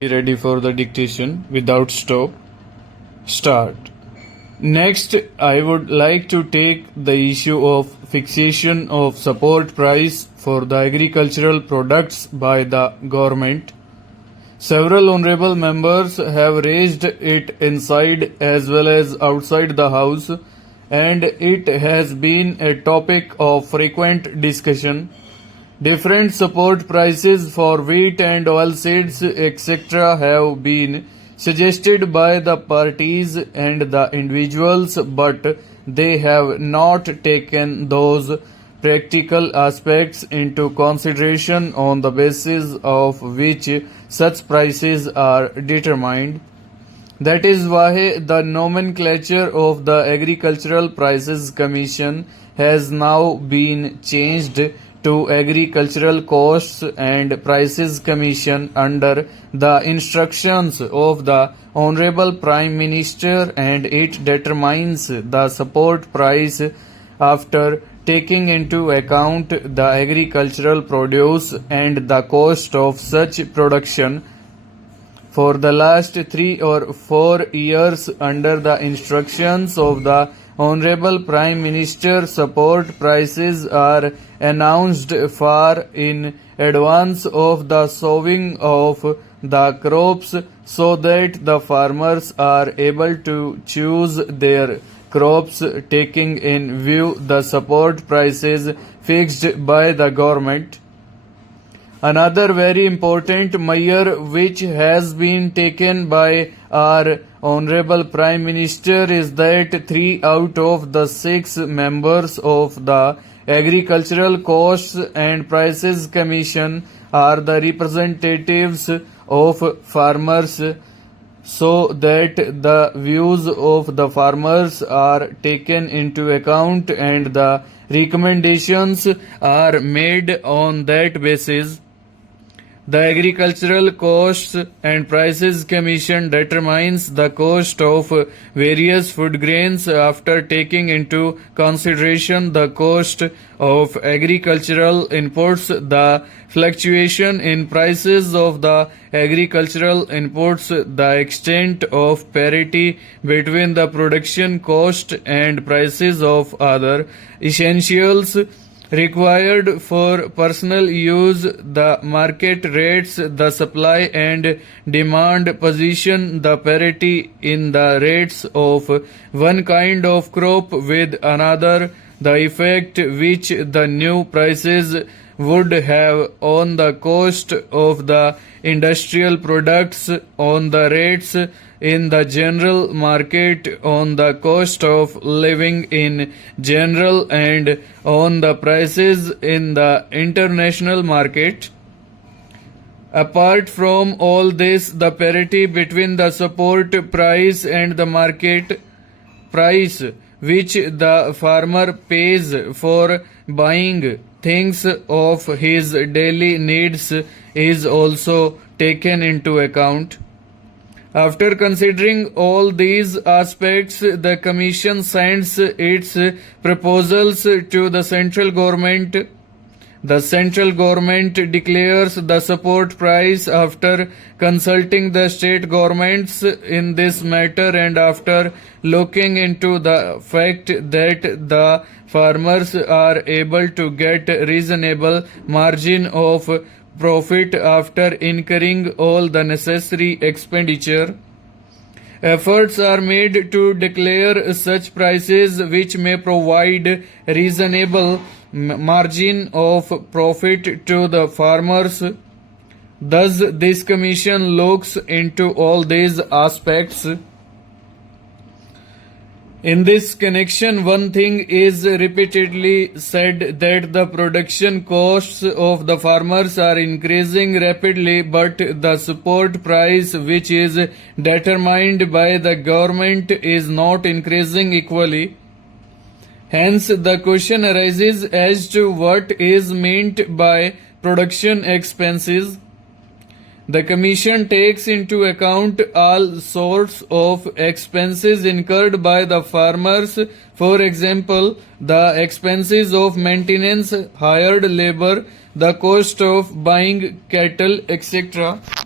Ready for the dictation without stop. Start. Next, I would like to take the issue of fixation of support price for the agricultural products by the government. Several honorable members have raised it inside as well as outside the house, and it has been a topic of frequent discussion. Different support prices for wheat and oilseeds etc. have been suggested by the parties and the individuals, but they have not taken those practical aspects into consideration on the basis of which such prices are determined. That is why the nomenclature of the Agricultural Prices Commission has now been changed to Agricultural Costs and Prices Commission under the instructions of the Honorable Prime Minister, and it determines the support price after taking into account the agricultural produce and the cost of such production. For the last 3 or 4 years, under the instructions of the Honorable Prime Minister, support prices are announced far in advance of the sowing of the crops so that the farmers are able to choose their crops taking in view the support prices fixed by the government. Another very important measure which has been taken by our Honorable Prime Minister is that 3 out of the 6 members of the Agricultural Costs and Prices Commission are the representatives of farmers, so that the views of the farmers are taken into account and the recommendations are made on that basis. The Agricultural Costs and Prices Commission determines the cost of various food grains after taking into consideration the cost of agricultural inputs, the fluctuation in prices of the agricultural inputs, the extent of parity between the production cost and prices of other essentials required for personal use, the market rates, the supply and demand position, the parity in the rates of one kind of crop with another, the effect which the new prices would have on the cost of the industrial products, on the rates in the general market, on the cost of living in general, and on the prices in the international market. Apart from all this, the parity between the support price and the market price which the farmer pays for buying things of his daily needs is also taken into account. After considering all these aspects, the Commission sends its proposals to the central government. The central government declares the support price after consulting the state governments in this matter and after looking into the fact that the farmers are able to get reasonable margin of profit after incurring all the necessary expenditure. Efforts are made to declare such prices which may provide reasonable margin of profit to the farmers. Thus, this commission looks into all these aspects. In this connection, one thing is repeatedly said, that the production costs of the farmers are increasing rapidly, but the support price which is determined by the government is not increasing equally. Hence, the question arises as to what is meant by production expenses. The Commission takes into account all sorts of expenses incurred by the farmers, for example, the expenses of maintenance, hired labor, the cost of buying cattle, etc.